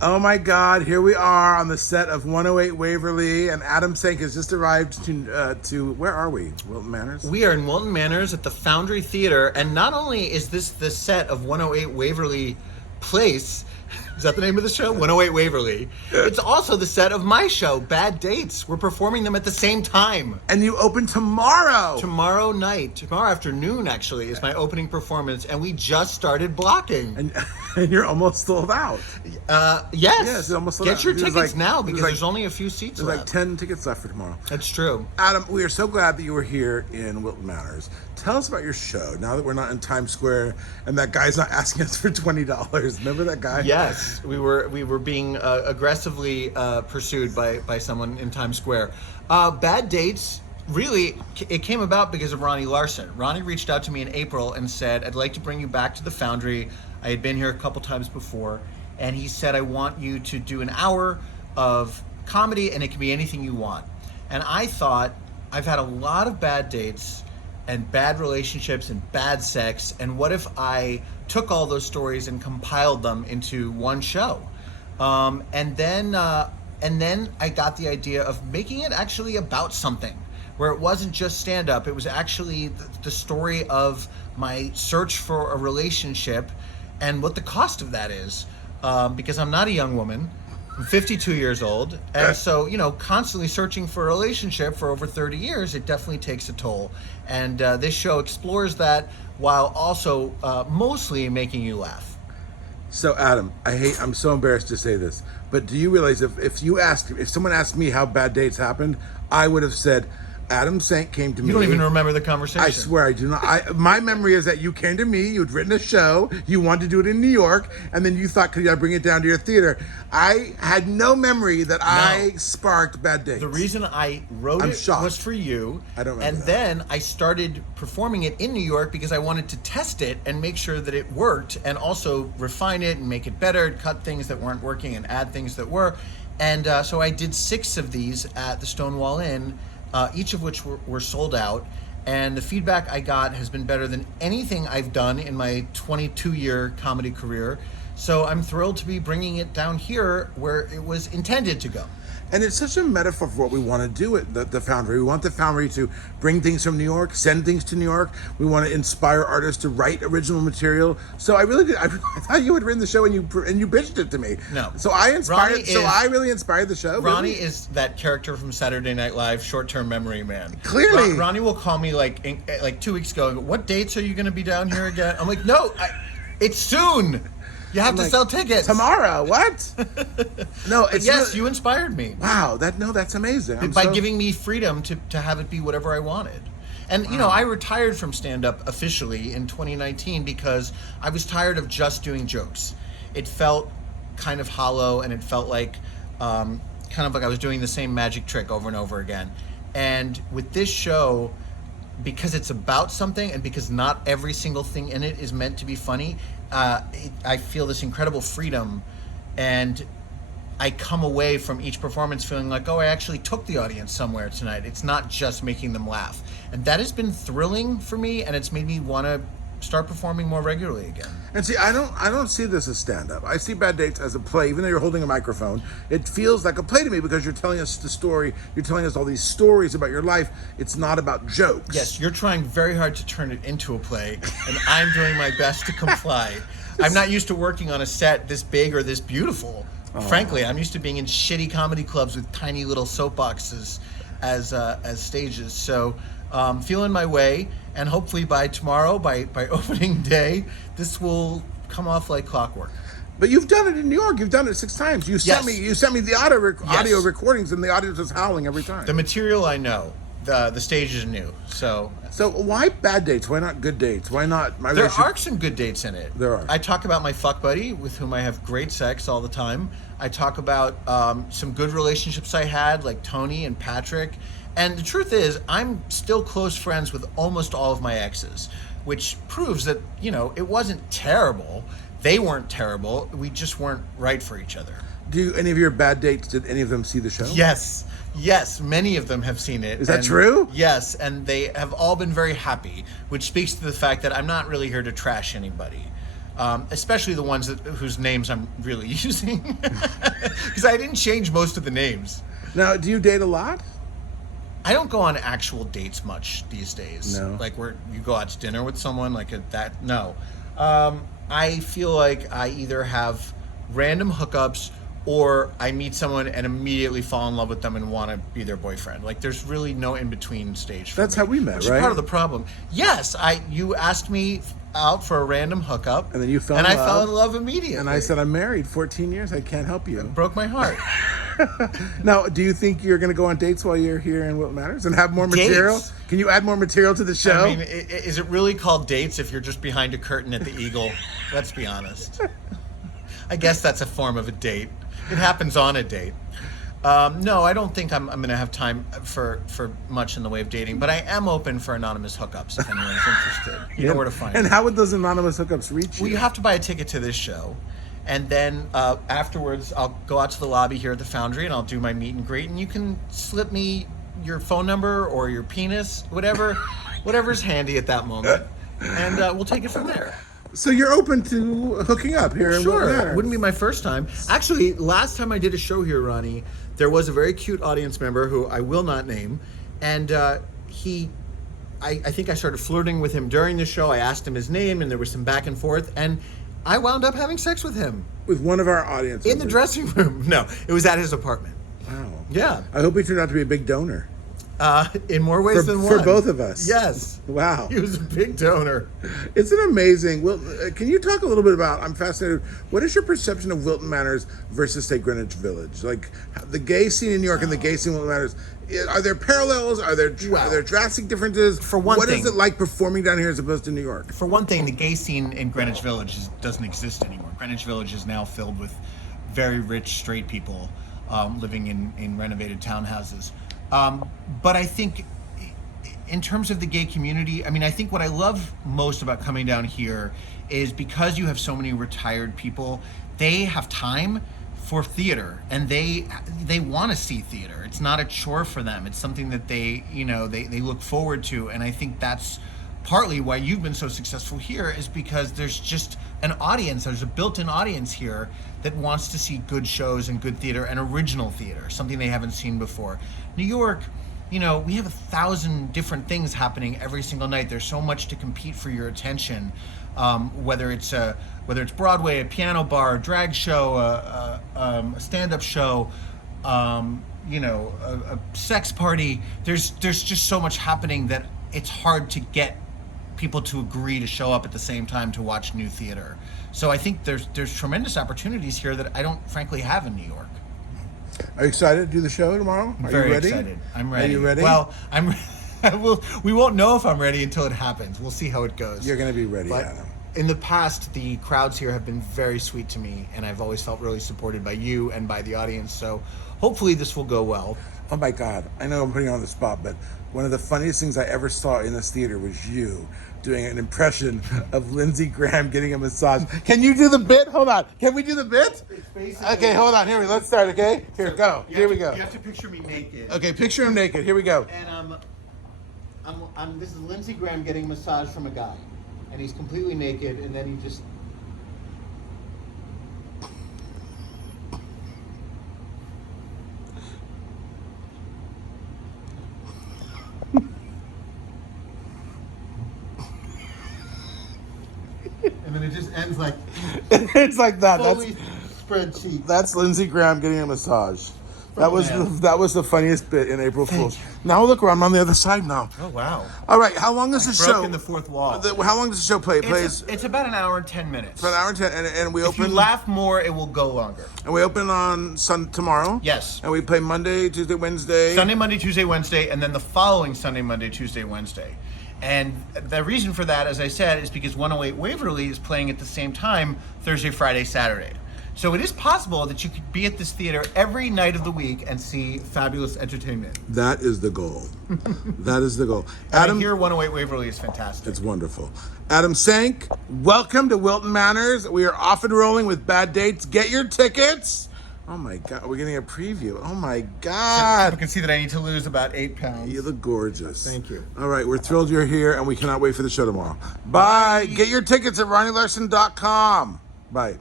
Oh my God! Here we are on the set of 108 Waverly, and Adam Sank has just arrived to where are we? Wilton Manors. We are in Wilton Manors at the Foundry Theater, and not only is this the set of 108 Waverly Place, is that the name of the show? 108 Waverly. It's also the set of my show, Bad Dates. We're performing them at the same time. And you open tomorrow. Tomorrow afternoon, actually, is my opening performance, and we just started blocking. And you're almost sold out. Yes. Yes, it's almost sold Get out. your It was tickets like- now it was because like- there's only a few seats There's left. like 10 tickets left for tomorrow. That's true. Adam, we are so glad that you were here in Wilton Manors. Tell us about your show now that we're not in Times Square and that guy's not asking us for $20. Remember that guy? Yes, we were being aggressively pursued by someone in Times Square. Bad Dates, really, it came about because of Ronnie Larson. Ronnie reached out to me in April and said, I'd like to bring you back to the Foundry. I had been here a couple times before. And he said, I want you to do an hour of comedy, and it can be anything you want. And I thought, I've had a lot of bad dates and bad relationships and bad sex, and what if I took all those stories and compiled them into one show? And then I got the idea of making it actually about something, where it wasn't just stand-up. It was actually the story of my search for a relationship and what the cost of that is. Because I'm not a young woman. I'm 52 years old. And so, constantly searching for a relationship for over 30 years, it definitely takes a toll. And this show explores that while also mostly making you laugh. So Adam, I'm so embarrassed to say this, but do you realize if someone asked me how Bad Dates happened, I would have said, Adam Sank came to me. You don't even remember the conversation. I swear I do not. My memory is that you came to me, you'd written a show, you wanted to do it in New York, and then you thought, could I bring it down to your theater? I had no memory that I sparked Bad Dates. The reason I wrote I'm it shocked. was for you. I don't remember And that. then I started performing it in New York because I wanted to test it and make sure that it worked, and also refine it and make it better, cut things that weren't working and add things that were. And so I did 6 of these at the Stonewall Inn, each of which were sold out. And the feedback I got has been better than anything I've done in my 22-year comedy career. So I'm thrilled to be bringing it down here where it was intended to go. And it's such a metaphor for what we want to do at the Foundry. We want the Foundry to bring things from New York, send things to New York. We want to inspire artists to write original material. So I really did. I thought you had written the show and you pitched it to me. No. So I inspired. Ronnie I really inspired the show. Ronnie really? is that character from Saturday Night Live, short-term memory man. Clearly. Ronnie will call me like 2 weeks ago and go, what dates are you going to be down here again? I'm like, no, it's soon. You have to Like, sell tickets. Tomorrow. What? No, it's Yes, really- you inspired me. Wow, that's amazing. By giving me freedom to have it be whatever I wanted. And, I retired from stand-up officially in 2019 because I was tired of just doing jokes. It felt kind of hollow, and it felt like kind of like I was doing the same magic trick over and over again. And with this show, because it's about something and because not every single thing in it is meant to be funny, I feel this incredible freedom, and I come away from each performance feeling like, I actually took the audience somewhere tonight. It's not just making them laugh. And that has been thrilling for me, and it's made me want to start performing more regularly again. And see, I don't see this as stand-up. I see Bad Dates as a play. Even though you're holding a microphone, it feels like a play to me because you're telling us the story. You're telling us all these stories about your life. It's not about jokes. Yes, you're trying very hard to turn it into a play, and I'm doing my best to comply. I'm not used to working on a set this big or this beautiful. Frankly, I'm used to being in shitty comedy clubs with tiny little soapboxes as stages. So feeling my way, and hopefully by tomorrow, by opening day, this will come off like clockwork. But you've done it in New York. You've done it 6 times. You sent me the audio recordings, and the audience was howling every time. The material I know. The stage is new. So why Bad Dates? Why not Good Dates? Why not my there relationship? are some good dates in it. There are. I talk about my fuck buddy with whom I have great sex all the time. I talk about some good relationships I had, like Tony and Patrick. And the truth is, I'm still close friends with almost all of my exes, which proves that, it wasn't terrible. They weren't terrible. We just weren't right for each other. Do any of your Bad Dates, did any of them see the show? Yes, many of them have seen it. Is that true? Yes, and they have all been very happy, which speaks to the fact that I'm not really here to trash anybody. especially the ones whose names I'm really using, because I didn't change most of the names. Now, do you date a lot? I don't go on actual dates much these days. No. Like where you go out to dinner with someone like that. No. I feel like I either have random hookups or I meet someone and immediately fall in love with them and want to be their boyfriend. Like there's really no in between stage. For That's me, how we met, which right? Is part of the problem. Yes, you asked me out for a random hookup, And then you fell and in I fell love. in love immediately. And I said, I'm married 14 years. I can't help you. broke my heart. Now, do you think you're going to go on dates while you're here in Wilton Manors and have more material? Dates? Can you add more material to the show? I mean, is it really called dates if you're just behind a curtain at the Eagle? Let's be honest. I guess that's a form of a date. It happens on a date. No, I don't think I'm going to have time for much in the way of dating, but I am open for anonymous hookups if anyone's interested. You know where to find And me. how would those anonymous hookups reach you? Well, you have to buy a ticket to this show. And then afterwards, I'll go out to the lobby here at the Foundry and I'll do my meet and greet. And you can slip me your phone number or your penis, whatever's handy at that moment. And we'll take it from there. So you're open to hooking up here in Wilton Sure, Manors? wouldn't be my first time. Actually, last time I did a show here, Ronnie, there was a very cute audience member who I will not name, and I think I started flirting with him during the show. I asked him his name, and there was some back and forth, and I wound up having sex with him With one of our audience in the members. dressing room. No, it was at his apartment. Wow. Yeah, I hope he turned out to be a big donor. in more ways than one. For both of us. Yes. Wow. He was a big donor. It's an amazing. Well, can you talk a little bit about? I'm fascinated. What is your perception of Wilton Manors versus, say, Greenwich Village? Like the gay scene in New York and the gay scene in Wilton Manors. Are there parallels? Are there drastic differences? For one what thing- is it like performing down here as opposed to New York? For one thing, the gay scene in Greenwich Village doesn't exist anymore. Greenwich Village is now filled with very rich straight people living in renovated townhouses. But I think in terms of the gay community, I mean, I think what I love most about coming down here is because you have so many retired people, they have time for theater and they want to see theater. It's not a chore for them. It's something that they look forward to. And I think that's partly why you've been so successful here, is because there's just an audience, there's a built-in audience here that wants to see good shows and good theater and original theater, something they haven't seen before. New York, we have 1,000 different things happening every single night. There's so much to compete for your attention, whether it's Broadway, a piano bar, a drag show, a stand-up show, a sex party. There's just so much happening that it's hard to get people to agree to show up at the same time to watch new theater. So I think there's tremendous opportunities here that I don't frankly have in New York. Are you excited to do the show tomorrow? Are Very you ready? excited. I'm ready. Are you ready? Well, we won't know if I'm ready until it happens. We'll see how it goes. You're going to be ready, But Adam. in the past, the crowds here have been very sweet to me, and I've always felt really supported by you and by the audience. So hopefully this will go well. Oh my God! I know I'm putting you on the spot, but one of the funniest things I ever saw in this theater was you doing an impression of Lindsey Graham getting a massage. Can you do the bit? Hold on. Can we do the bit? Okay, hold on. Here let's start. Okay, here go. Here we go. You have to picture me naked. Okay, picture him naked. Here we go. And this is Lindsey Graham getting a massage from a guy, and he's completely naked, and then he just. And then it just ends like It's like that. fully spread cheeks. That's Lindsey Graham getting a massage. That was man. that was the funniest bit in April Fool's. Now look, I'm on the other side now. Oh wow! All right, how long does the show? Broken the fourth wall. How long does the show play? It plays It's about an hour and 10 minutes. for an hour and 10, and we If you open. laugh more, it will go longer. And we open on tomorrow. Yes. And we play Monday, Tuesday, Wednesday. Sunday, Monday, Tuesday, Wednesday, and then the following Sunday, Monday, Tuesday, Wednesday. And the reason for that, as I said, is because 108 Waverly is playing at the same time Thursday, Friday, Saturday. So it is possible that you could be at this theater every night of the week and see fabulous entertainment. That is the goal. That is the goal. I Adam, hear 108 Waverly is fantastic. it's wonderful. Adam Sank, welcome to Wilton Manors. We are off and rolling with Bad Dates. Get your tickets. Oh my God, we're getting a preview. Oh my God. People can see that I need to lose about 8 pounds. You look gorgeous. Thank you. All right, we're thrilled you're here, and we cannot wait for the show tomorrow. Bye. Get your tickets at RonnieLarson.com. Bye.